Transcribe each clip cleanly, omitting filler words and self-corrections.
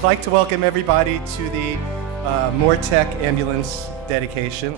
I'd like to welcome everybody to the MORRE-TEC ambulance dedication.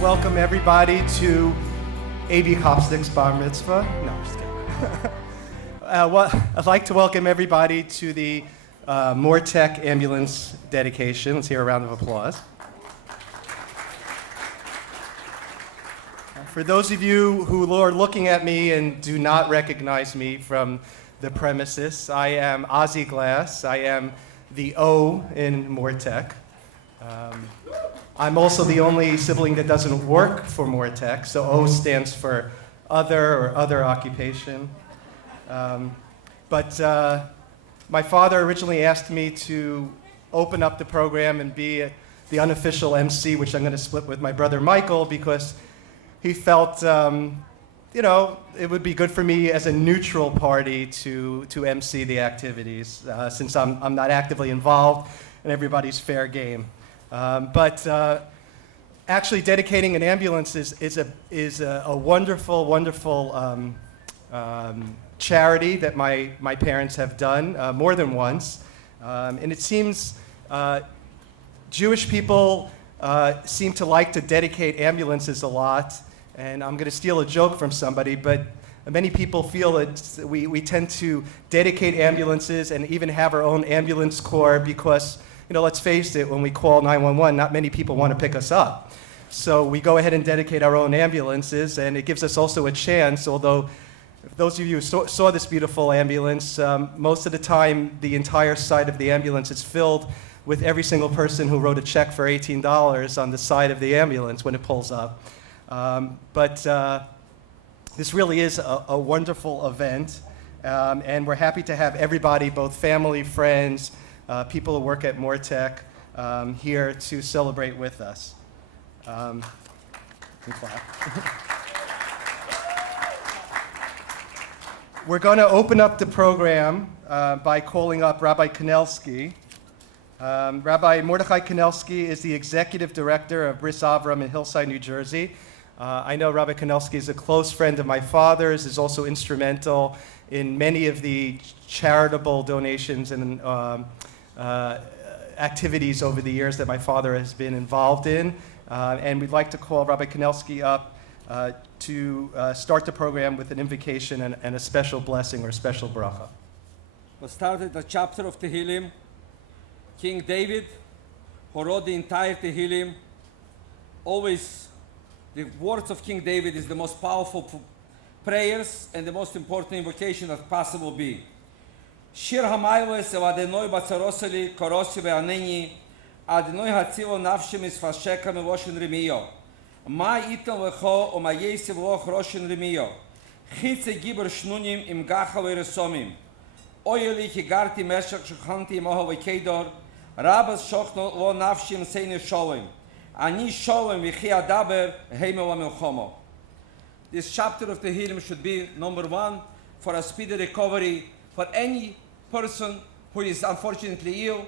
Welcome everybody to A.B. Kopstik's bar mitzvah. No, I'm just kidding. I'd like to welcome everybody to the MORRE-TEC ambulance dedication. Let's hear a round of applause. For those of you who are looking at me and do not recognize me from the premises, I am Ozzy Glass. I am the O in MORRE-TEC. I'm also the only sibling that doesn't work for MORRE-TEC, so O stands for other or other occupation. But my father originally asked me to open up the program and be the unofficial MC, which I'm going to split with my brother Michael, because he felt, it would be good for me as a neutral party to MC the activities, since I'm not actively involved and everybody's fair game. But actually dedicating an ambulance is a wonderful, wonderful charity that my parents have done more than once. And it seems Jewish people seem to like to dedicate ambulances a lot. And I'm going to steal a joke from somebody, but many people feel that we tend to dedicate ambulances and even have our own ambulance corps because, let's face it, when we call 911, not many people want to pick us up. So we go ahead and dedicate our own ambulances, and it gives us also a chance, although those of you who saw this beautiful ambulance, most of the time the entire side of the ambulance is filled with every single person who wrote a check for $18 on the side of the ambulance when it pulls up. But this really is a wonderful event, and we're happy to have everybody, both family, friends, people who work at MORRE-TEC here to celebrate with us. We're going to open up the program by calling up Rabbi Kanelsky. Rabbi Mordechai Kanelsky is the executive director of Bris Avram in Hillside, New Jersey. I know Rabbi Kanelsky is a close friend of my father's, is also instrumental in many of the charitable donations and activities over the years that my father has been involved in. And we'd like to call Rabbi Kanelsky up to start the program with an invocation and a special blessing or a special bracha. We started the chapter of Tehillim. King David, who wrote the entire Tehillim, always the words of King David is the most powerful prayers and the most important invocation that possible be. Shir hamayles el Adonai batzaroseli korosi ve'aneni Adonai hatzilo nafshi misfasheka meloshin rimiyo ma itan lecho o ma yesiv loch roshin rimiyo chitze giber shnunim im gacha ve'resomim oyeli higarti meshach shukhanti imoho ve'kedor rabas shochno lo nafshi im seine sholem ani sholem v'chi adaber heimel ha'milchomo. This chapter of the Tehillim should be number 1 for a speedy recovery for any person who is unfortunately ill,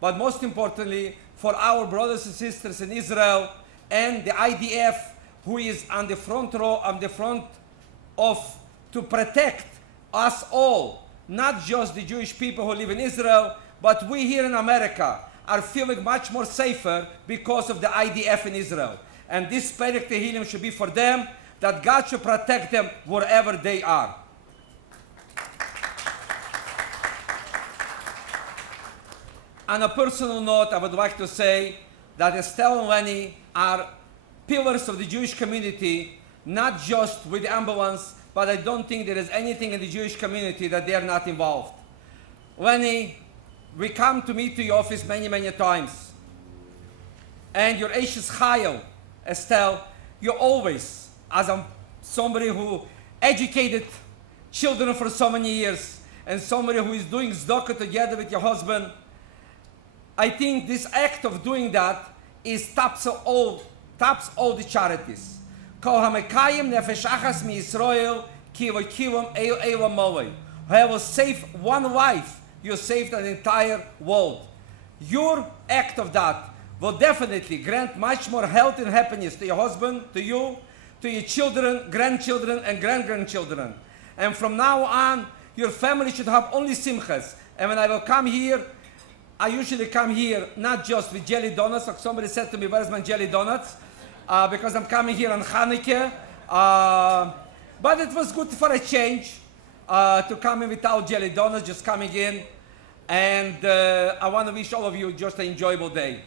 but most importantly for our brothers and sisters in Israel and the IDF who is on the front row, on the front of to protect us all, not just the Jewish people who live in Israel, but we here in America are feeling much more safer because of the IDF in Israel. And this Perek Tehillim should be for them, that God should protect them wherever they are. On a personal note, I would like to say that Estelle and Lenny are pillars of the Jewish community, not just with the ambulance, but I don't think there is anything in the Jewish community that they are not involved. Lenny, we come to meet to your office many, many times. And your Ashes Chayil, Estelle, you're always, as somebody who educated children for so many years, and somebody who is doing tzedakah together with your husband, I think this act of doing that is tops all the charities. Kol hamekayim nefesh achas mi Yisrael ki elokim elam molei. Whoever save one life, you saved an entire world. Your act of that will definitely grant much more health and happiness to your husband, to you, to your children, grandchildren, and grandchildren. And from now on, your family should have only simchas. And when I will come here, I usually come here not just with jelly donuts, like somebody said to me, where's my jelly donuts? Because I'm coming here on Hanukkah. But it was good for a change to come in without jelly donuts, just coming in. And I want to wish all of you just an enjoyable day.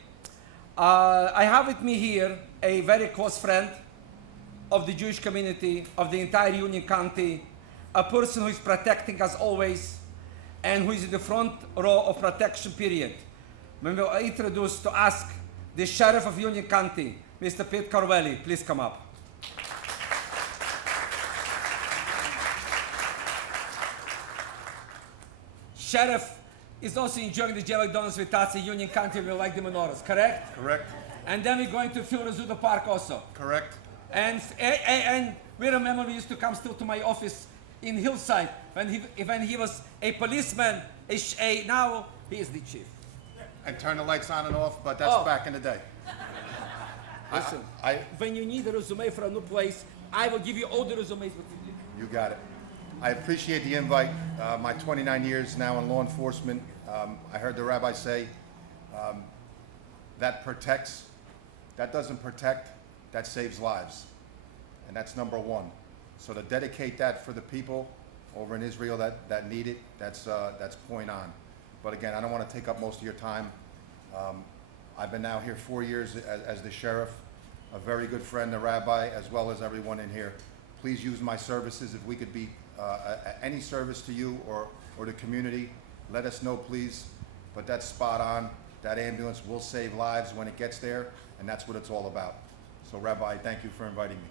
I have with me here a very close friend of the Jewish community, of the entire Union County, a person who is protecting us always, and who is in the front row of protection period. When we are introduced to ask the Sheriff of Union County, Mr. Pete Carvelli, please come up. Sheriff is also enjoying the jelly donuts with us in Union County. We like the menorahs, correct? Correct. And then we're going to Phil Rizzuto Park also. Correct. And we remember we used to come still to my office in Hillside when he was a policeman. Now he is the chief. And turn the lights on and off, but that's back in the day. Listen, when you need a resume for a new place, I will give you all the resumes. You got it. I appreciate the invite. My 29 years now in law enforcement, I heard the rabbi say, that protects, that doesn't protect, that saves lives. And that's number one. So to dedicate that for the people over in Israel that need it, that's point on. But again, I don't want to take up most of your time. I've been now here 4 years as the sheriff, a very good friend, the rabbi, as well as everyone in here. Please use my services. If we could be any service to you or the community, let us know, please. But that's spot on. That ambulance will save lives when it gets there, and that's what it's all about. So, Rabbi, thank you for inviting me.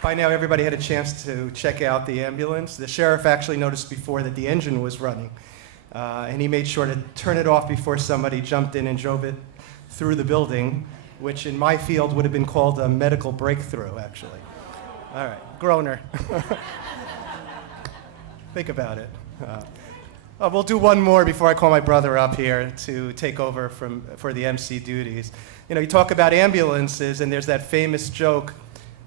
By now, everybody had a chance to check out the ambulance. The sheriff actually noticed before that the engine was running, and he made sure to turn it off before somebody jumped in and drove it through the building, which in my field would have been called a medical breakthrough, actually. All right, Groner. Think about it. We'll do one more before I call my brother up here to take over for the MC duties. You know, you talk about ambulances, and there's that famous joke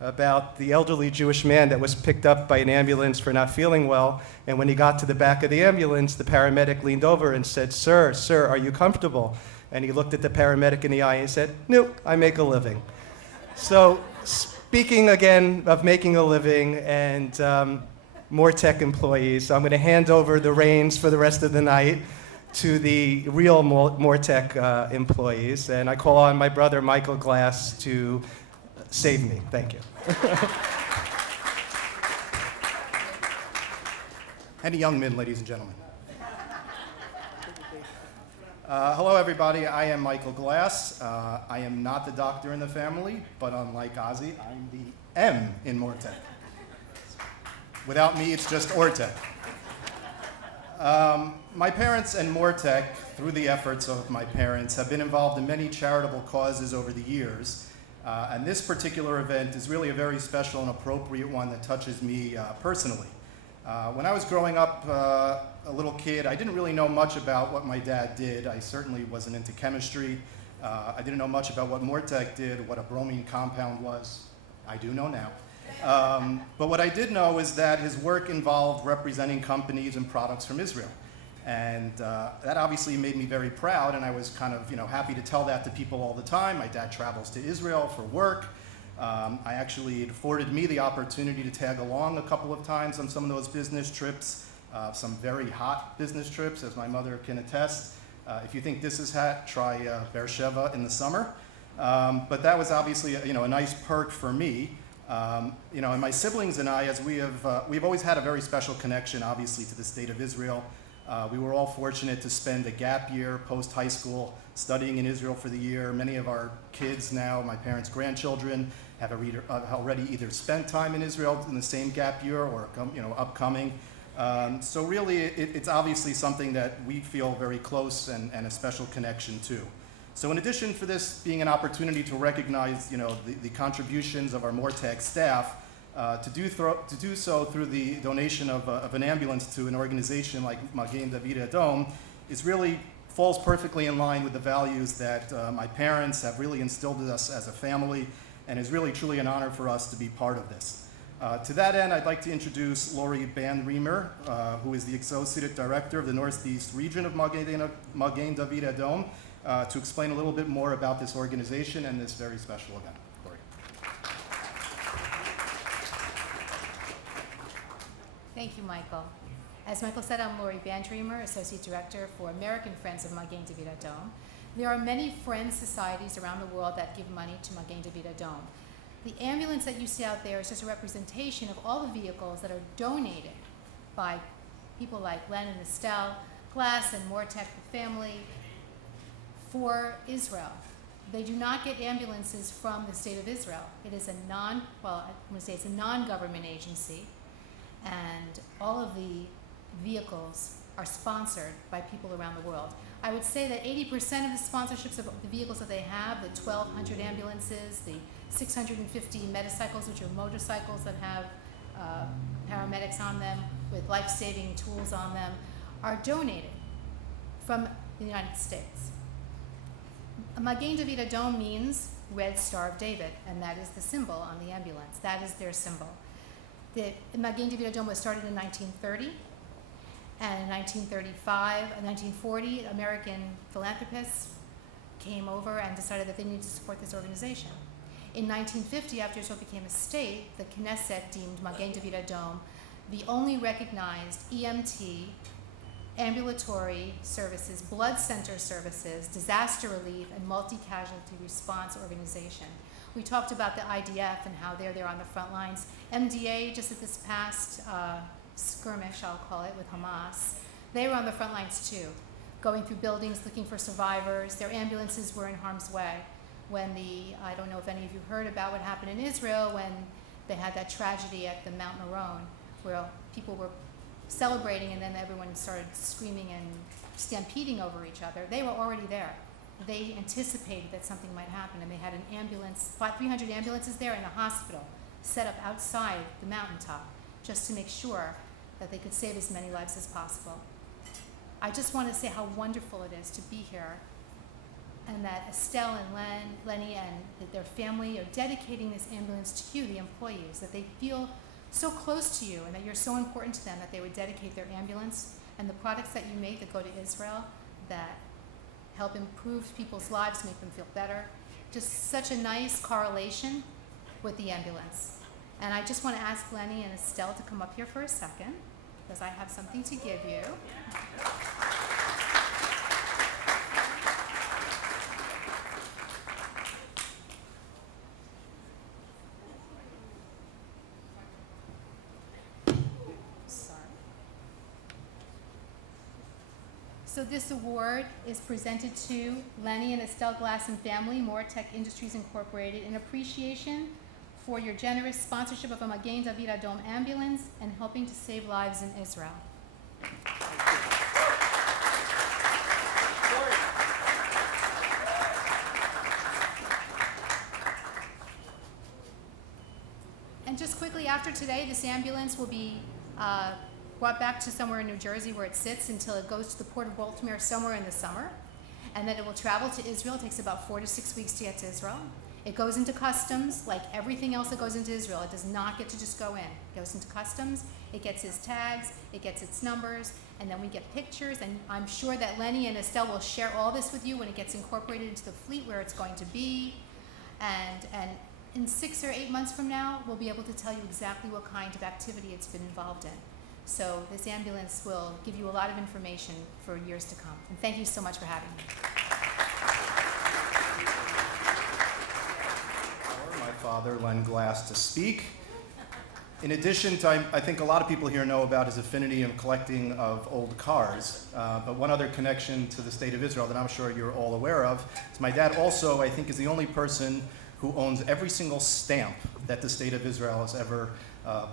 about the elderly Jewish man that was picked up by an ambulance for not feeling well, and when he got to the back of the ambulance, the paramedic leaned over and said, "Sir, are you comfortable?" And he looked at the paramedic in the eye and said, "Nope, I make a living." So, speaking again of making a living and MORRE-TEC employees, I'm going to hand over the reins for the rest of the night to the real MORRE-TEC employees, and I call on my brother Michael Glass to save me. Thank you. Any young men, ladies and gentlemen. Hello, everybody. I am Michael Glass. I am not the doctor in the family, but unlike Ozzy, I'm the M in MORRE-TEC. Without me, it's just OR-TEC. My parents and MORRE-TEC, through the efforts of my parents, have been involved in many charitable causes over the years. And this particular event is really a very special and appropriate one that touches me personally. When I was growing up, a little kid, I didn't really know much about what my dad did. I certainly wasn't into chemistry. I didn't know much about what MORRE-TEC did, what a bromine compound was. I do know now. But what I did know is that his work involved representing companies and products from Israel. And that obviously made me very proud, and I was kind of happy to tell that to people all the time. My dad travels to Israel for work. It afforded me the opportunity to tag along a couple of times on some of those business trips, some very hot business trips, as my mother can attest. If you think this is hot, try Beersheba in the summer. But that was obviously a nice perk for me. And my siblings and I, as we've always had a very special connection, obviously, to the state of Israel. We were all fortunate to spend a gap year post-high school studying in Israel for the year. Many of our kids now, my parents' grandchildren, have already either spent time in Israel in the same gap year or upcoming. So really, it's obviously something that we feel very close and a special connection to. So in addition for this being an opportunity to recognize the contributions of our MORRE-TEC staff, to do so through the donation of an ambulance to an organization like Magen David Adom falls perfectly in line with the values that my parents have really instilled in us as a family, and is really truly an honor for us to be part of this. To that end, I'd like to introduce Lori Ban-Reamer, who is the Associate Director of the Northeast Region of Magen David Adom, to explain a little bit more about this organization and this very special event. Lori. Thank you, Michael. As Michael said, I'm Lori Ban-Reamer, Associate Director for American Friends of Magen David Adom. There are many friends societies around the world that give money to Magen David Adom. The ambulance that you see out there is just a representation of all the vehicles that are donated by people like Len and Estelle, Glass and MORRE-TEC, the family, for Israel. They do not get ambulances from the state of Israel. It is it's a non-government agency, and all of the vehicles are sponsored by people around the world. I would say that 80% of the sponsorships of the vehicles that they have, the 1,200 ambulances, the 650 metacycles, which are motorcycles that have paramedics on them with life-saving tools on them, are donated from the United States. Magen David Adom means Red Star of David, and that is the symbol on the ambulance. That is their symbol. The Magen David Adom was started in 1930, and in 1940, American philanthropists came over and decided that they needed to support this organization. In 1950, after Israel became a state, the Knesset deemed Magen David Adom the only recognized EMT, ambulatory services, blood center services, disaster relief, and multi-casualty response organization. We talked about the IDF and how they're there on the front lines. MDA, just at this past skirmish, I'll call it, with Hamas, they were on the front lines too, going through buildings looking for survivors. Their ambulances were in harm's way. When I don't know if any of you heard about what happened in Israel when they had that tragedy at the Mount Meron, where people were celebrating and then everyone started screaming and stampeding over each other. They were already there. They anticipated that something might happen, and they had an ambulance, about 300 ambulances there, and a hospital set up outside the mountaintop just to make sure that they could save as many lives as possible. I just want to say how wonderful it is to be here, and that Estelle and Lenny and their family are dedicating this ambulance to you, the employees, that they feel so close to you and that you're so important to them that they would dedicate their ambulance and the products that you make that go to Israel that help improve people's lives, make them feel better. Just such a nice correlation with the ambulance. And I just want to ask Lenny and Estelle to come up here for a second, because I have something to give you. Sorry. So this award is presented to Lenny and Estelle Glass and family, MORRE-TEC Industries Incorporated, in appreciation for your generous sponsorship of a Magen David Adom ambulance and helping to save lives in Israel. And just quickly, after today, this ambulance will be brought back to somewhere in New Jersey where it sits until it goes to the port of Baltimore somewhere in the summer. And then it will travel to Israel. It takes about 4 to 6 weeks to get to Israel. It goes into customs like everything else that goes into Israel. It does not get to just go in. It goes into customs, it gets its tags, it gets its numbers, and then we get pictures. And I'm sure that Lenny and Estelle will share all this with you when it gets incorporated into the fleet where it's going to be. And in 6 or 8 months from now, we'll be able to tell you exactly what kind of activity it's been involved in. So this ambulance will give you a lot of information for years to come. And thank you so much for having me. My father, Len Glass, to speak. In addition to, I think a lot of people here know about his affinity in collecting of old cars, but one other connection to the state of Israel that I'm sure you're all aware of is my dad also, I think, is the only person who owns every single stamp that the state of Israel has ever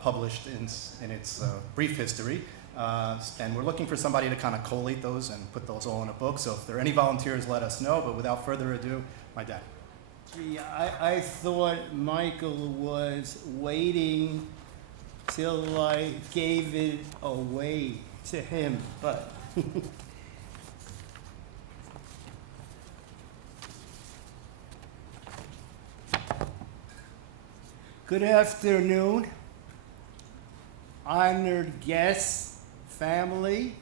published in its brief history. And we're looking for somebody to kind of collate those and put those all in a book. So if there are any volunteers, let us know. But without further ado, my dad. Gee, I thought Michael was waiting till I gave it away to him, but good afternoon, honored guests, family,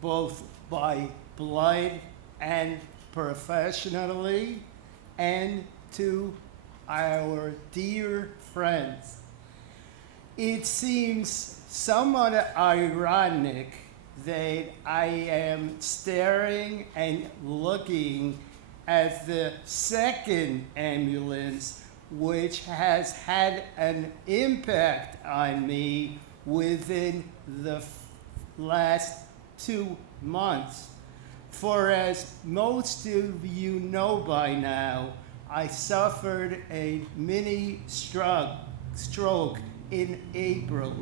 both by blood and professionally, and to our dear friends. It seems somewhat ironic that I am staring and looking at the second ambulance, which has had an impact on me within the last 2 months. For as most of you know by now, I suffered a mini stroke in April.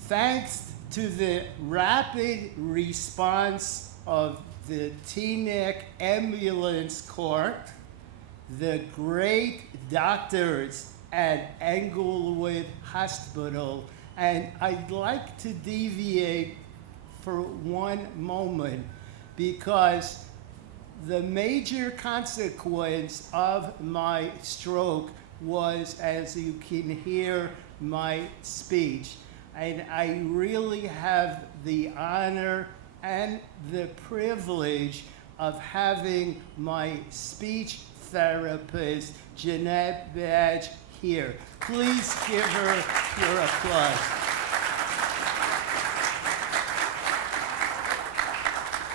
Thanks to the rapid response of the Teaneck Ambulance Corps, the great doctors at Englewood Hospital, and I'd like to deviate for one moment because the major consequence of my stroke was, as you can hear, my speech. And I really have the honor and the privilege of having my speech therapist, Jeanette Badge, here. Please give her your applause.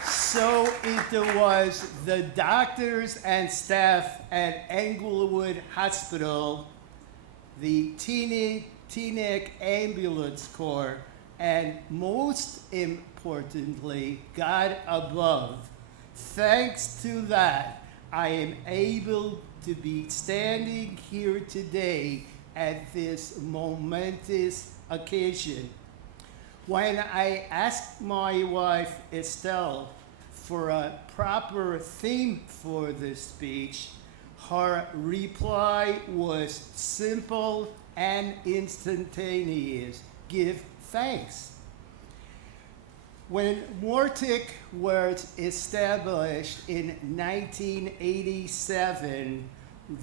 So it was the doctors and staff at Englewood Hospital, the Teaneck Ambulance Corps, and most importantly, God above. Thanks to that, I am able to be standing here today at this momentous occasion. When I asked my wife, Estelle, for a proper theme for this speech, her reply was simple and instantaneous: give thanks. When MORRE-TEC was established in 1987,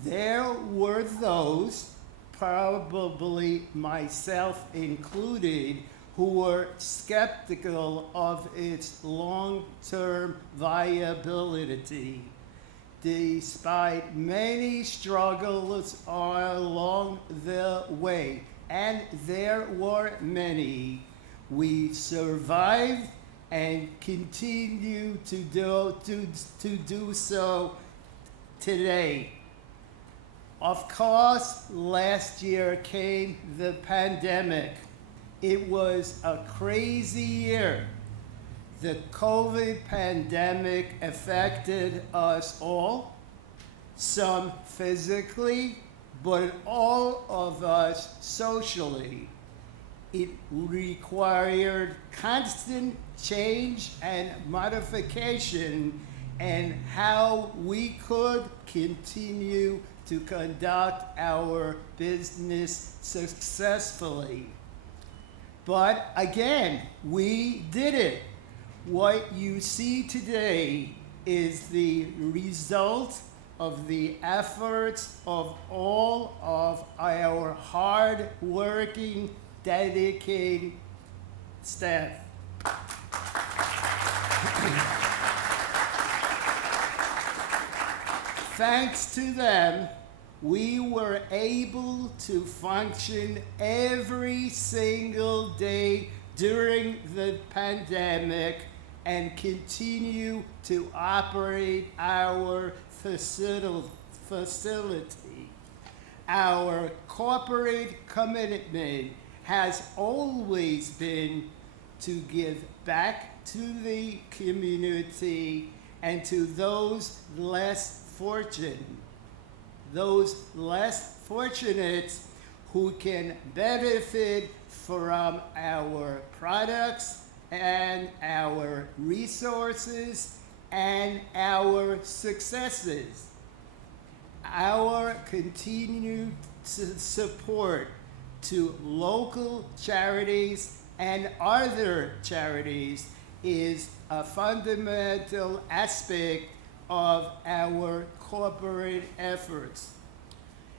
there were those, probably myself included, who were skeptical of its long-term viability. Despite many struggles along the way, and there were many, we survived and continue to do so today. Of course, last year came the pandemic. It was a crazy year. The COVID pandemic affected us all, some physically, but all of us socially. It required constant change and modification in how we could continue to conduct our business successfully. But again, we did it. What you see today is the result of the efforts of all of our hard-working, dedicated staff. Thanks to them, we were able to function every single day during the pandemic and continue to operate our facility. Our corporate commitment has always been to give back to the community and to those less fortunate who can benefit from our products and our resources and our successes. Our continued support to local charities and other charities is a fundamental aspect of our corporate efforts.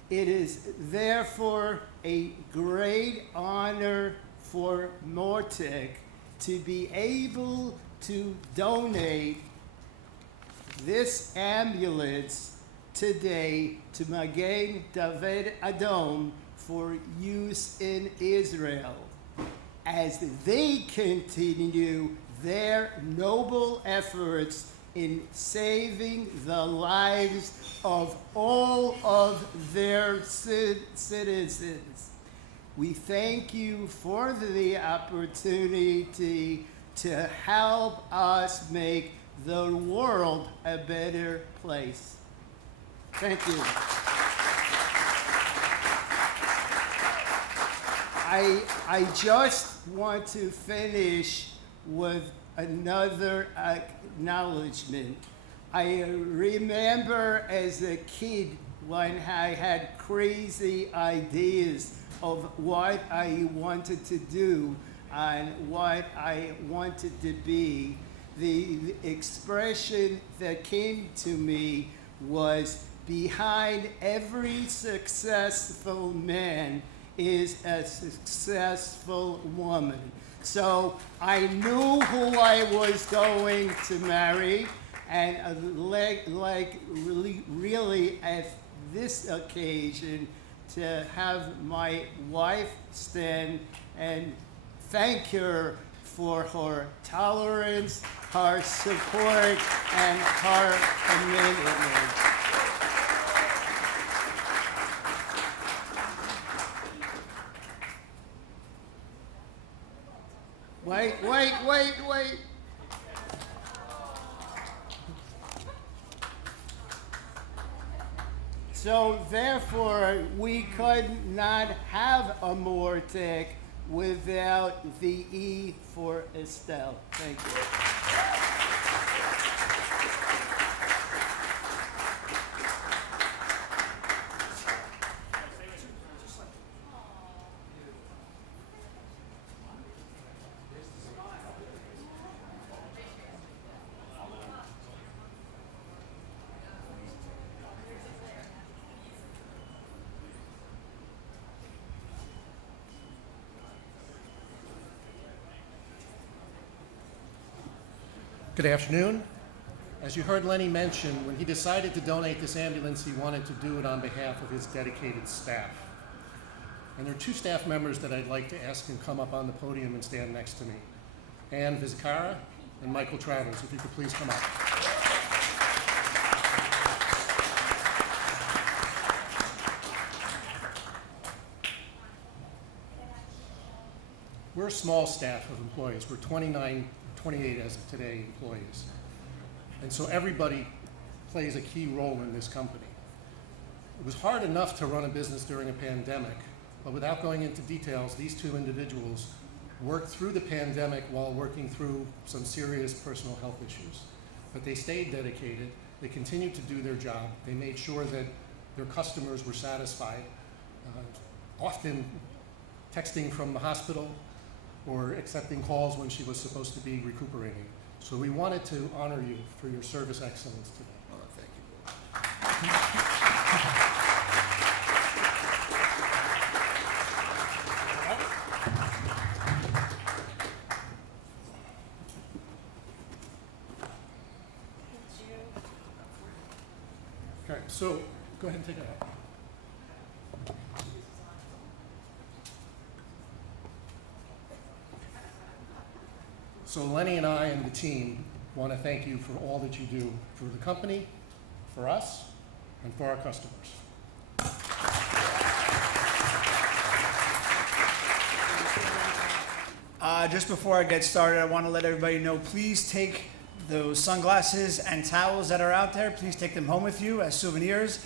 It is therefore a great honor for MORRE-TEC to be able to donate this ambulance today to Magen David Adom for use in Israel as they continue their noble efforts in saving the lives of all of their citizens. We thank you for the opportunity to help us make the world a better place. Thank you. I just want to finish with another acknowledgement. I remember as a kid when I had crazy ideas of what I wanted to do and what I wanted to be. The expression that came to me was, behind every successful man is a successful woman. So I knew who I was going to marry, and really at this occasion to have my wife stand and thank her for her tolerance, her support, and her commitment. Wait. So therefore, we could not have a MORRE-TEC without the E for Estelle. Thank you. Good afternoon. As you heard Lenny mention, when he decided to donate this ambulance, he wanted to do it on behalf of his dedicated staff. And there are two staff members that I'd like to ask and come up on the podium and stand next to me. Ann Vizcara and Michael Travers, if you could please come up. We're a small staff of employees. We're 28 as of today employees. And so everybody plays a key role in this company. It was hard enough to run a business during a pandemic, but without going into details, these two individuals worked through the pandemic while working through some serious personal health issues. But they stayed dedicated, they continued to do their job, they made sure that their customers were satisfied, often texting from the hospital, or accepting calls when she was supposed to be recuperating. So we wanted to honor you for your service excellence today. Oh, thank you. Okay, so go ahead and take it out. So Lenny and I and the team want to thank you for all that you do for the company, for us, and for our customers. Just before I get started, I want to let everybody know, please take those sunglasses and towels that are out there. Please take them home with you as souvenirs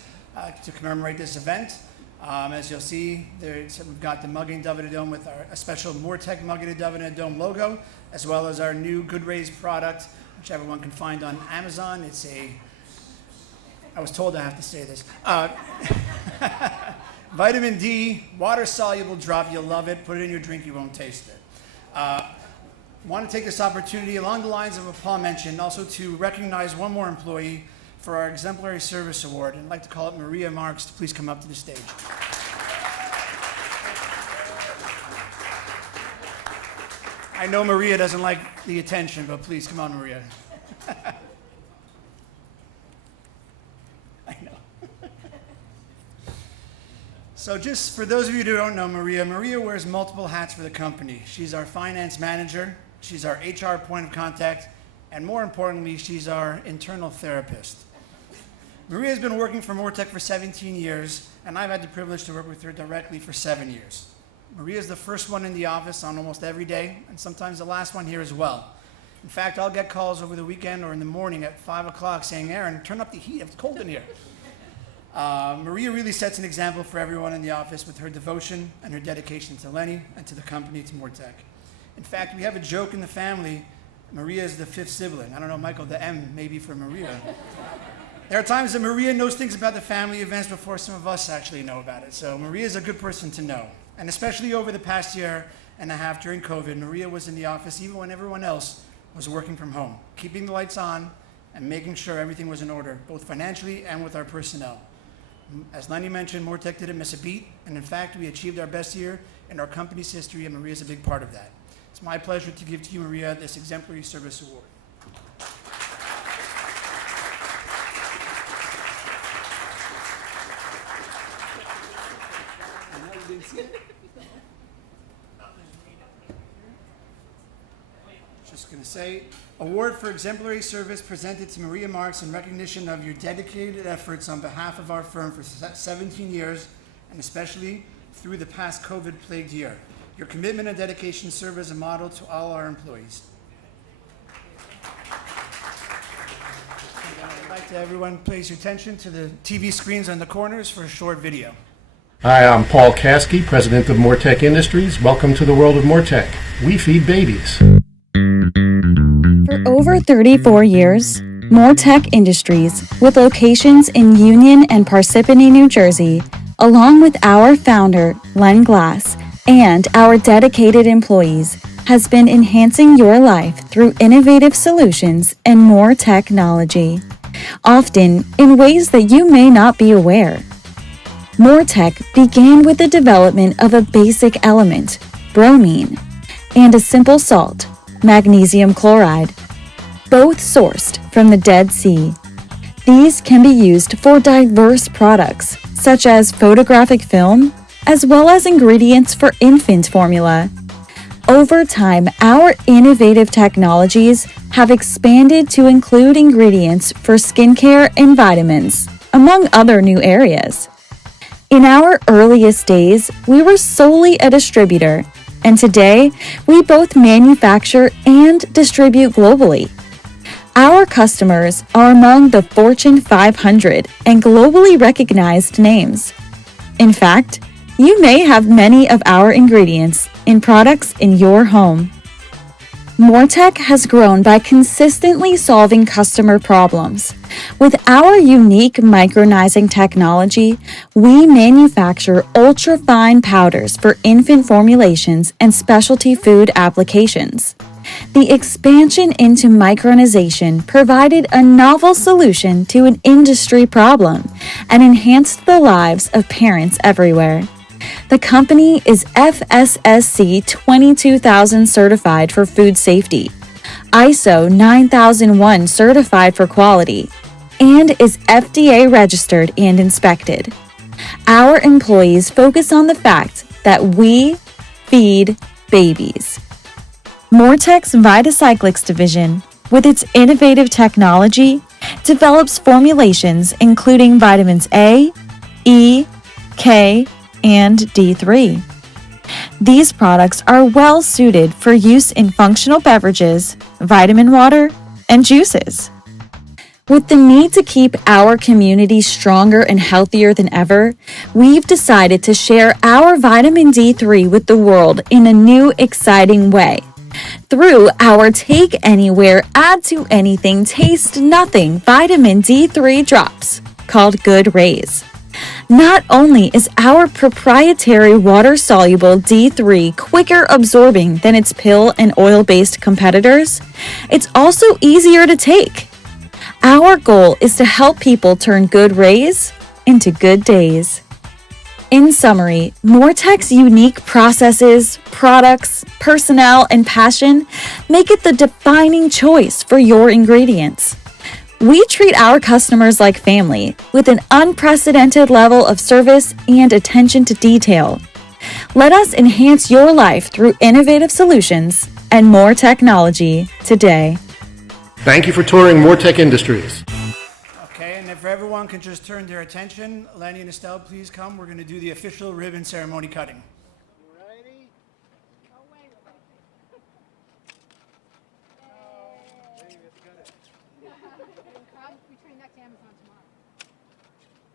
to commemorate this event. As you'll see, we've got the Magen David Adom with a special MORRE-TEC Magen David Adom logo, as well as our new Good Rays product, which everyone can find on Amazon. It's I was told I have to say this. Vitamin D, water-soluble drop. You'll love it. Put it in your drink. You won't taste it. Want to take this opportunity, along the lines of what Paul mentioned, also to recognize one more employee for our Exemplary Service Award. And I'd like to call it Maria Marks to please come up to the stage. I know Maria doesn't like the attention, but please come on, Maria. I know. So just for those of you who don't know Maria wears multiple hats for the company. She's our finance manager, she's our HR point of contact, and more importantly, she's our internal therapist. Maria's been working for MORRE-TEC for 17 years, and I've had the privilege to work with her directly for 7 years. Maria's the first one in the office on almost every day, and sometimes the last one here as well. In fact, I'll get calls over the weekend or in the morning at 5 o'clock saying, Aaron, turn up the heat, it's cold in here. Maria really sets an example for everyone in the office with her devotion and her dedication to Lenny and to the company, to MORRE-TEC. In fact, we have a joke in the family. Maria is the fifth sibling. I don't know, Michael, the M may be for Maria. There are times that Maria knows things about the family events before some of us actually know about it. So Maria is a good person to know. And especially over the past year and a half during COVID, Maria was in the office even when everyone else was working from home, keeping the lights on and making sure everything was in order, both financially and with our personnel. As Lenny mentioned, MORRE-TEC didn't miss a beat, and in fact, we achieved our best year in our company's history, and Maria is a big part of that. It's my pleasure to give to you, Maria, this Exemplary Service Award. Just going to say, award for exemplary service presented to Maria Marks in recognition of your dedicated efforts on behalf of our firm for 17 years, and especially through the past COVID-plagued year. Your commitment and dedication serve as a model to all our employees. I'd like to everyone place your attention to the TV screens on the corners for a short video. Hi, I'm Paul Caskey, president of MORRE-TEC Industries. Welcome to the world of MORRE-TEC. We feed babies. For over 34 years, MORRE-TEC Industries, with locations in Union and Parsippany, New Jersey, along with our founder, Len Glass, and our dedicated employees, has been enhancing your life through innovative solutions and more technology, often in ways that you may not be aware. MORRE-TEC began with the development of a basic element, bromine, and a simple salt, magnesium chloride, both sourced from the Dead Sea. These can be used for diverse products, such as photographic film, as well as ingredients for infant formula. Over time, our innovative technologies have expanded to include ingredients for skincare and vitamins, among other new areas. In our earliest days, we were solely a distributor, and today, we both manufacture and distribute globally. Our customers are among the Fortune 500 and globally recognized names. In fact, you may have many of our ingredients in products in your home. MORRE-TEC has grown by consistently solving customer problems. With our unique micronizing technology, we manufacture ultra-fine powders for infant formulations and specialty food applications. The expansion into micronization provided a novel solution to an industry problem and enhanced the lives of parents everywhere. The company is FSSC 22000 certified for food safety, ISO 9001 certified for quality, and is FDA registered and inspected. Our employees focus on the fact that we feed babies. MORRE-TEC's Vitacyclics division, with its innovative technology, develops formulations including vitamins A, E, K, and D3. These products are well suited for use in functional beverages, vitamin water, and juices. With the need to keep our community stronger and healthier than ever, we've decided to share our vitamin D3 with the world in a new, exciting way. Through our Take Anywhere, Add to Anything, Taste Nothing vitamin D3 drops, called Good Rays. Not only is our proprietary water-soluble D3 quicker absorbing than its pill and oil-based competitors, it's also easier to take. Our goal is to help people turn good rays into good days. In summary, MORRE-TEC's unique processes, products, personnel, and passion make it the defining choice for your ingredients. We treat our customers like family with an unprecedented level of service and attention to detail. Let us enhance your life through innovative solutions and more technology today. Thank you for touring MORRE-TEC Industries. Okay, and if everyone can just turn their attention, Lenny and Estelle, please come. We're going to do the official ribbon ceremony cutting. Ready? We train next Amazon tomorrow.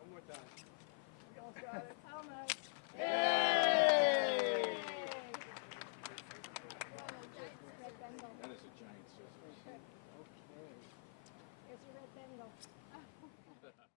One more time. We all got it. Almost.